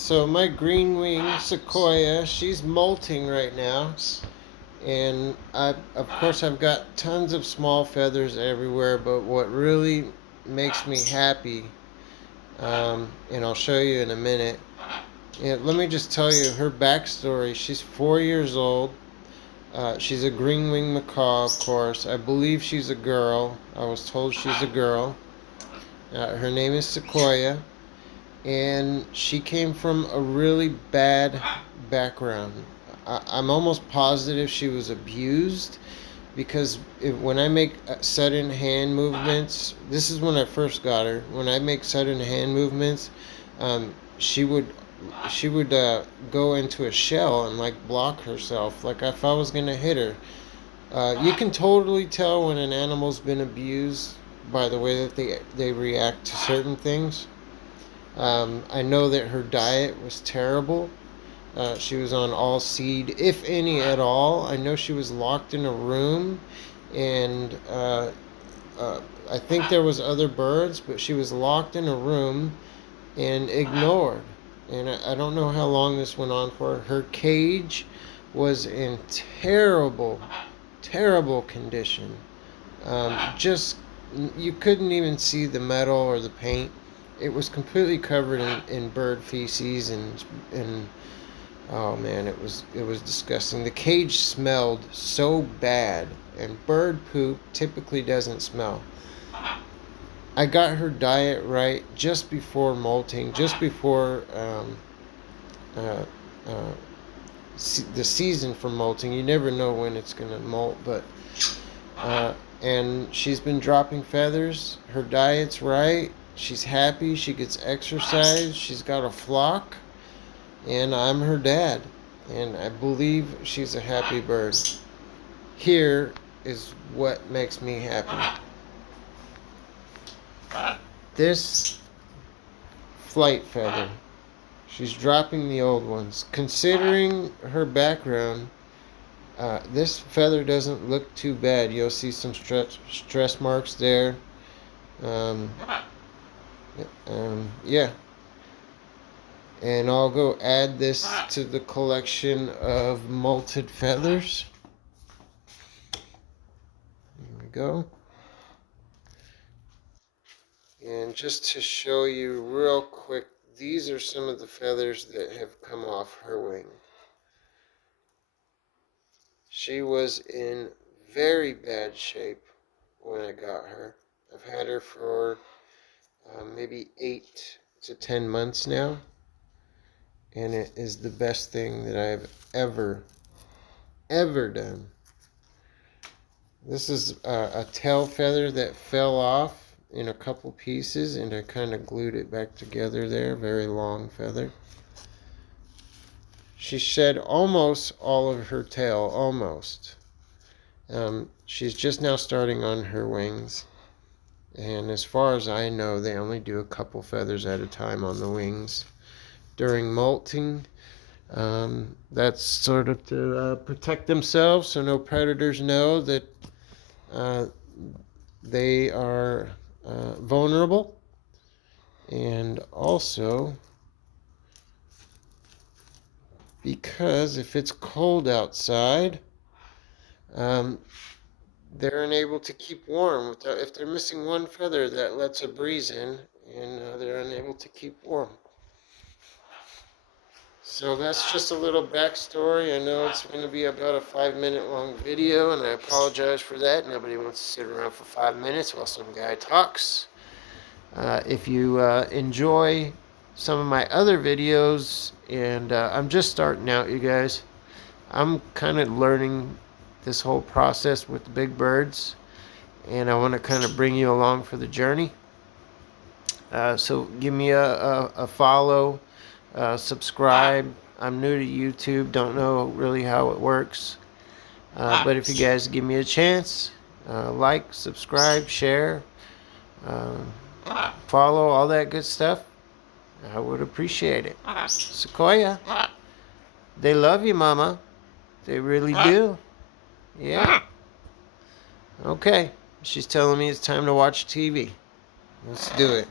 So my Greenwing Sequoia, she's molting right now, and of course I've got tons of small feathers everywhere. But what really makes me happy, and I'll show you in a minute. Yeah, let me just tell you her backstory. She's 4 years old. She's a Greenwing Macaw, of course. I believe she's a girl. I was told she's a girl. Her name is Sequoia, and she came from a really bad background. I'm almost positive she was abused because when I make sudden hand movements, this is when I first got her. When I make sudden hand movements, um, she would go into a shell and like block herself, like if I was gonna hit her. You can totally tell when an animal's been abused by the way that they react to certain things. I know that her diet was terrible. She was on all seed, if any at all. I know she was locked in a room, and uh, I think there was other birds, but she was locked in a room and ignored. And I don't know how long this went on for. Her cage was in terrible, terrible condition. Just you couldn't even see the metal or the paint. It was completely covered in bird feces and oh man, it was disgusting. The cage smelled so bad, and bird poop typically doesn't smell. I got her diet right just before molting, just before uh, uh, the season for molting. You never know when it's gonna molt, but uh, and she's been dropping feathers. Her diet's right. She's happy. She gets exercise. She's got a flock, and I'm her dad, and I believe she's a happy bird. Here is what makes me happy. This flight feather. She's dropping the old ones. Considering her background, this feather doesn't look too bad. You'll see some stress marks there. Um, yeah. And I'll go add this to the collection of molted feathers. Here we go. And just to show you real quick, these are some of the feathers that have come off her wing. She was in very bad shape when I got her. I've had her for maybe 8 to 10 months now, and it is the best thing that I've ever done. This is a tail feather that fell off in a couple pieces, and I kind of glued it back together there. Very long feather. She shed almost all of her tail, almost. She's just now starting on her wings. And as far as I know, they only do a couple feathers at a time on the wings. During molting, that's sort of to protect themselves so no predators know that they are vulnerable. And also because if it's cold outside, they're unable to keep warm. If they're missing one feather, that lets a breeze in, and they're unable to keep warm. So that's just a little backstory. I know it's going to be about a 5-minute long video, and I apologize for that. Nobody wants to sit around for 5 minutes while some guy talks. If you enjoy some of my other videos, and I'm just starting out, you guys. I'm kind of learning this whole process with the big birds, and I want to kind of bring you along for the journey. So give me a follow, subscribe. I'm new to YouTube, don't know really how it works, but if you guys give me a chance, like, subscribe, share, follow, all that good stuff, I would appreciate it. Sequoia, they love you, Mama. They really do. Yeah. Okay. She's telling me it's time to watch TV. Let's do it.